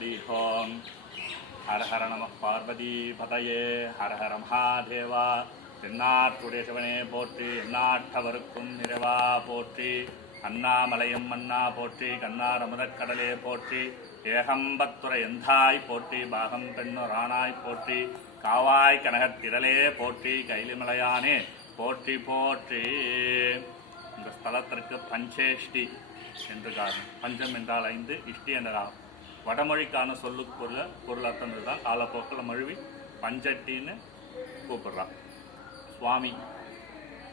हरि ओम हर हर नमः पार्वती पतये हर हर महादेवा தென்னாட்டுடைய சிவனே போற்றி எந்நாட்டவருக்கும் நிறைவா போற்றி அண்ணாமலையம் மன்னா போற்றி கண்ணார் அமுதக்கடலே போற்றி ஏகம்பத்துறை எந்தாய் போற்றி பாகம் பெண்ணொரானாய் போற்றி காவாய் கனகத்திரளே போற்றி கைலிமலையானே போற்றி போற்றி. இந்த ஸ்தலத்திற்கு பஞ்சேஷ்டி என்று காரணம். பஞ்சம் என்றால் 5, இஷ்டி என்ற காலம். வடமொழிக்கான சொல்லுக்கு பொருள் அர்த்தம் இதுதான். காலப்போக்கில் மழுவி பஞ்சட்டின்னு கூப்பிடுறான். சுவாமி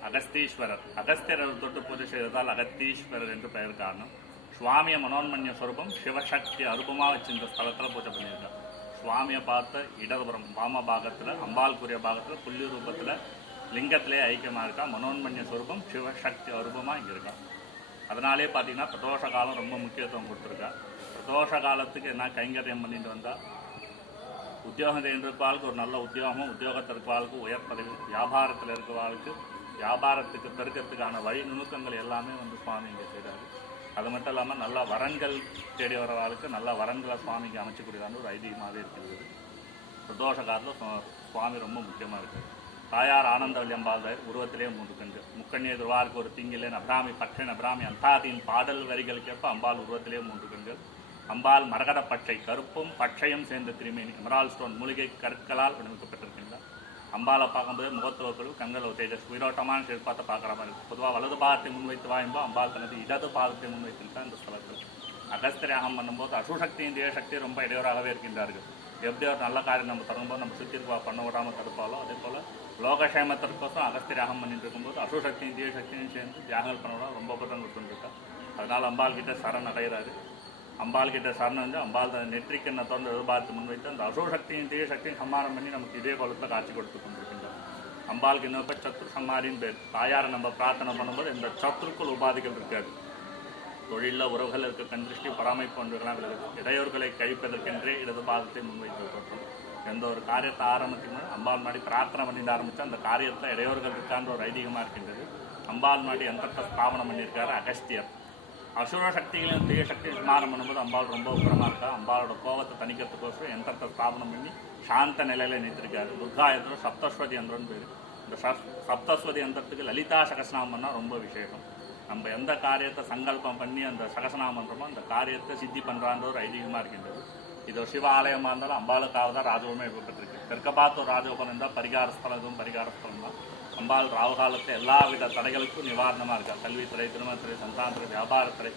அகஸ்தீஸ்வரர், அகஸ்தியரர் தொட்டு பூஜை செய்ததால் அகத்தீஸ்வரர் என்று பெயர் காரணம். சுவாமிய மனோன்மன்ய ஸ்வரூபம் சிவசக்தி அருபமாக வச்சு இந்த ஸ்தலத்தில் பூஜை பண்ணியிருக்கார். சுவாமியை பார்த்த இடதுபுறம் வாம பாகத்தில், அம்பாள்குரிய பாகத்தில் புள்ளி ரூபத்தில் லிங்கத்திலே ஐக்கியமாக இருக்கா. மனோன்மன்ய ஸ்வரூபம் சிவசக்தி அருபமாக இங்கே இருக்கா. அதனாலே பார்த்தீங்கன்னா பிரதோஷ காலம் ரொம்ப முக்கியத்துவம் கொடுத்துருக்கா. பிரதோஷ காலத்துக்கு என்ன கைங்கரியம் பண்ணிட்டு வந்தால் உத்தியோகம் இருக்கிறவாளுக்கு ஒரு நல்ல உத்தியோகமும், உத்தியோகத்தில் இருக்கிறவாளுக்கு உயர் பதவி, வியாபாரத்தில் இருக்கிறவாளுக்கு வியாபாரத்துக்கு பெருக்கிறதுக்கான வழி நுணுக்கங்கள் எல்லாமே சுவாமி இங்கே செய்கிறாரு. அது மட்டும் இல்லாமல் நல்ல வரன்கள் தேடி வரவாளுக்கு நல்ல வரன்களை சுவாமிக்கு அமைச்சக்கூடியதான ஒரு ஐதீகமாகவே இருக்கிறது. பிரதோஷ காலத்தில் சுவாமி ரொம்ப முக்கியமாக இருக்குது. தாயார் ஆனந்தவல்லியம்பாள் உருவத்திலே 3 கண்கள். முக்கண்ணிய துருவாருக்கு ஒரு திங்கிலேன் அபிராமி பற்றன் அபிராமி அந்தாதியின் பாடல் வரிகளுக்கேற்ப அம்பாள் உருவத்திலே 3 கண்கள். அம்பாள் மரகத பச்சை, கருப்பும் பச்சையும் சேர்ந்த திருமேனி, எமரால்ட் ஸ்டோன் மூலிகை கற்களால் வடிவமைக்கப்பட்டிருக்கின்றார். அம்பாலை பார்க்கும்போது முகத்துவக்கள் கண்கள் தேஜஸ் உயிரோட்டமான சிற்பத்தை பார்க்குற மாதிரி இருக்குது. பொதுவாக வலது பாகத்தை முன்வைத்து வாயும்போது அம்பாள் தனது இடது பாகத்தை முன்வைத்திருக்கார் இந்த ஸ்தலத்தில். அகஸ்தியாகம் பண்ணும்போது அசுசக்தியின் தேவசக்தி ரொம்ப இடையூறாகவே இருக்கின்றார்கள். எப்படி ஒரு நல்ல காரியம் நம்ம தரும்போது நம்ம சுற்றி பண்ண விடாமல் தடுப்பாலோ, அதே போல் லோகக்ஷேமத்திற்கோசம் அகஸ்தியாகம் பண்ணிட்டு இருக்கும்போது அசுசக்தியின் தேவசக்தியும் சேர்ந்து தியாகங்கள் பண்ண ரொம்ப பட்டம் கொடுத்துருக்கா. அதனால் அம்பாள் கிட்ட சரண் அடைகிறாரு. அம்பாள் கிட்ட சரணம் வந்து அம்பாள் நெற்றிக்கண்ணை தொடர்ந்து எதிர்பார்த்து முன்வைத்து அந்த அசோசக்தியின் தீய சக்தியும் சம்மானம் பண்ணி நமக்கு இதே குலத்தில் காட்சி கொடுத்து கொண்டிருக்கின்றோம். அம்பாளுக்கு இன்னொரு சத்ரு சம்மாரின்னு பேர். தாயாரை நம்ம பிரார்த்தனை பண்ணும்போது இந்த சத்ருக்குள் உபாதிகள் இருக்காது. தொழிலில் உறவுகள் இருக்க கண்திருஷ்டி பராமரிப்பு போன்றவர்களாக இருக்குது. இடையூறுகளை கழிப்பதற்கென்றே இடது பாதத்தை முன்வைத்திருக்கிறோம். எந்த ஒரு காரியத்தை ஆரம்பிக்கும் அம்பாள் மாடி பிரார்த்தனை பண்ணிட்டு ஆரம்பித்தா அந்த காரியத்தில் இடையூறுகள் இருக்கான்ற ஒரு ஐதீகமாக இருக்கின்றது. அம்பாள் மாடி எந்தத்தை ஸ்தாபனம் பண்ணியிருக்காரு அகஸ்தியர். அசுர சக்திகளையும் தீய சக்தி ஸ்மாரம் பண்ணும்போது அம்பாள் ரொம்ப உரமாக இருக்கா. அம்பாளோட கோபத்தை தணிக்கிறதுக்கோசரம் யந்திரத்தை ஸ்தாபனம் பண்ணி சாந்த நிலையில் நிறுத்திருக்காரு. துர்காயத்தில் சப்தஸ்வதி யந்திரம்னு பேர். இந்த சப்தஸ்வதி யந்திரத்துக்கு லலிதா சகசநாமம் பண்ணால் ரொம்ப விசேஷம். நம்ம எந்த காரியத்தை சங்கல்பம் பண்ணி அந்த சகசநாமம் பண்ணுறோமோ அந்த காரியத்தை சித்தி பண்ணுறான்ற ஒரு ஐதீகமாக இருக்கின்றது. இது ஒரு சிவ ஆலயமாக இருந்தாலும் அம்பாளுக்காக தான் ராஜகோபமே ஏற்பட்டிருக்கு. தெற்க பார்த்து ஒரு ராஜகோபம் இருந்தால் பரிகாரஸ்தலம், இதுவும் பரிகாரஸ்தலம் தான். அம்பாள் ராவு காலத்தில் எல்லா வித தடைகளுக்கும் நிவாரணமாக இருக்கா. கல்வித்துறை, திருமணத்துறை, சந்தானத்துறை, வியாபாரத்துறை,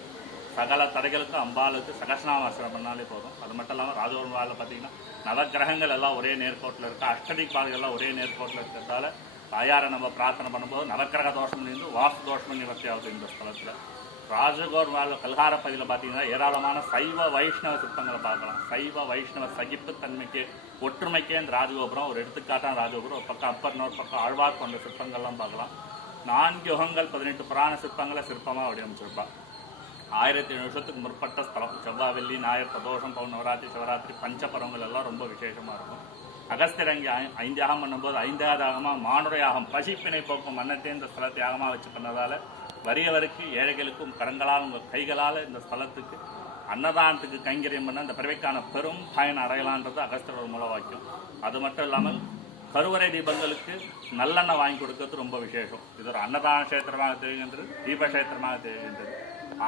சகல தடைகளுக்கும் அம்பாளுக்கு சகசநாமாசனம் பண்ணாலே போதும். அது மட்டும் இல்லாமல் ராஜகோபாலில் பார்த்தீங்கன்னா நவகிரகங்கள் எல்லாம் ஒரே நேர்கோட்டில் இருக்கா. அஷ்டதிக் பாதைகள்லாம் ஒரே நேர்கோட்டில் இருக்கிறதால தாயாரை நம்ம பிரார்த்தனை பண்ணும்போது நவக்கிரக தோஷம்லேருந்து வாஸ்து தோஷம் நிவர்த்தி ஆகுது இந்த ஸ்தலத்தில். ராஜகோபால் கல்காரப்பதியில் பார்த்தீங்கன்னா ஏராளமான சைவ வைஷ்ணவ சிற்பங்களை பார்க்கலாம். சைவ வைஷ்ணவ சகிப்புத்தன்மைக்கு ஒற்றுமைக்கே இந்த ராஜகோபுரம் ஒரு எடுத்துக்காட்டான ராஜகோபுரம். ஒரு பக்கம் அப்பர், இன்னொரு பக்கம் ஆழ்வார் போன்ற சிற்பங்கள்லாம் பார்க்கலாம். 4 யுகங்கள் 18 புராண சிற்பங்களை சிற்பமாக வடிவமைச்சிருப்பாள். 1700 வருஷத்துக்கு முற்பட்ட ஸ்தலம். செவ்வாய், வெள்ளி, ஞாயிறு, பிரதோஷம், பௌர்ணமி, நவராத்திரி, சிவராத்திரி, பஞ்சபர்வங்கள் எல்லாம் ரொம்ப விசேஷமாக இருக்கும். அகஸ்தியர் அங்கே 5 யாகம் பண்ணும்போது 5வது யாகமாக மானுட யாகம், பசிப்பினை போக்கும் மன்னத்தே இந்த ஸ்தலத்தை யாகமாக வச்சு பண்ணதால் வறியவருக்கு ஏழைகளுக்கும் கரங்களால் உங்கள் கைகளால் இந்த ஸ்தலத்துக்கு அன்னதானத்துக்கு கைங்கரியம் பண்ண இந்த பிறவைக்கான பெரும் பயன் அடையலான்றது அகஸ்தியரோட மூல வாக்கியம். அது மட்டும் இல்லாமல் கருவறை தீபங்களுக்கு நல்லெண்ணெய் வாங்கி கொடுக்கறது ரொம்ப விசேஷம். இது ஒரு அன்னதான கஷேத்திரமாக தெரிகின்றது, தீபக்ஷேத்திரமாக தெரிகின்றது.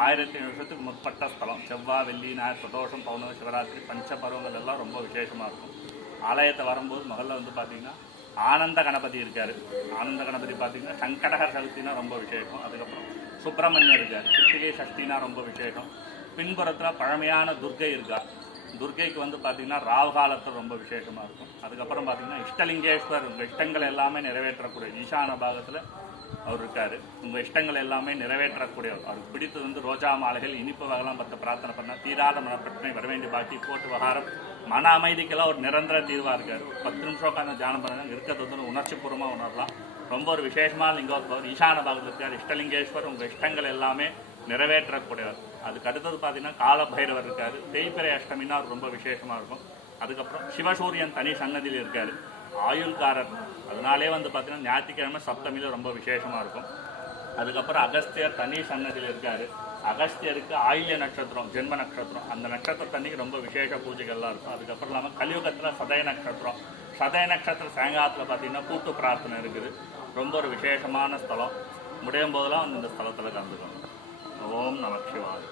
1700 வருஷத்துக்கு முற்பட்ட ஸ்தலம். செவ்வாய், வெள்ளி, ஞாயிறு, பிரதோஷம், பௌர்ணமி, சிவராத்திரி, பஞ்சபர்வங்கள் எல்லாம் ரொம்ப விசேஷமாக இருக்கும். ஆலயத்தை வரும்போது முதல்ல பார்த்தீங்கன்னா ஆனந்த கணபதி இருக்கார். ஆனந்த கணபதி பார்த்தீங்கன்னா சங்கடகர் சதுர்த்தினா ரொம்ப விசேஷம். அதுக்கப்புறம் சுப்பிரமணியர் இருக்கார். கிருத்திகை சஷ்டினா ரொம்ப விசேஷம். பின்புறத்தில் பழமையான துர்கை இருக்கார். துர்கைக்கு பார்த்தீங்கன்னா ராவு காலத்தில் ரொம்ப விசேஷமாக இருக்கும். அதுக்கப்புறம் பார்த்தீங்கன்னா இஷ்டலிங்கேஸ்வர், உங்கள் இஷ்டங்கள் எல்லாமே நிறைவேற்றக்கூடிய ஈசான பாகத்தில் அவர் இருக்கார். உங்கள் இஷ்டங்கள் எல்லாமே நிறைவேற்றக்கூடியவர். அவருக்கு பிடித்தது ரோஜா மாலைகள், இனிப்பு வகைலாம் பிரார்த்தனை பண்ணால் தீராத மனப்பிரச்சனை, வரவேண்டி பாக்கி, போட்டு விவகாரம், மன அமைதிக்கெல்லாம் ஒரு நிரந்தர தீர்வாக இருக்கார். 10 நிமிஷம் உட்காந்து தியானம் பண்ணுறாங்க. இருக்கிறது உணர்ச்சி பூர்வமாக உணரலாம். ரொம்ப ஒரு விசேஷமான லிங்கோத்பவர். ஈசான பாகத்தில் இருக்கார். இஷ்டலிங்கேஸ்வர், உங்கள் இஷ்டங்கள் எல்லாமே நிறைவேற்றக்கூடியவர். அதுக்கு அடுத்தது பார்த்தீங்கன்னா கால பைரவர் இருக்கார். தேய்பிரை அஷ்டமின்னா அவர் ரொம்ப விசேஷமாக இருக்கும். அதுக்கப்புறம் சிவசூரியன் தனி சன்னதியில் இருக்கார். ஆயுள்காரர். அதனாலே பார்த்தீங்கன்னா ஞாயிற்றுக்கிழமை சப்தமியில் ரொம்ப விசேஷமாக இருக்கும். அதுக்கப்புறம் அகஸ்தியர் தனி சன்னதியில் இருக்கார். அகஸ்தியருக்கு ஆயில்ய நட்சத்திரம் ஜென்ம நட்சத்திரம், அந்த நட்சத்திரத்தன்னைக்கு ரொம்ப விசேஷ பூஜைகள்லாம் இருக்கும். அதுக்கப்புறம் இல்லாமல் கலியுகத்தில் சதய நட்சத்திரம், சதய நட்சத்திர சாயங்காலத்தில் பார்த்தீங்கன்னா கூட்டு பிரார்த்தனை இருக்குது. ரொம்ப ஒரு விசேஷமான ஸ்தலம். முடியும் போதெல்லாம் இந்த ஸ்தலத்தில் கலந்துக்கணும். ஓம் நம சிவாய.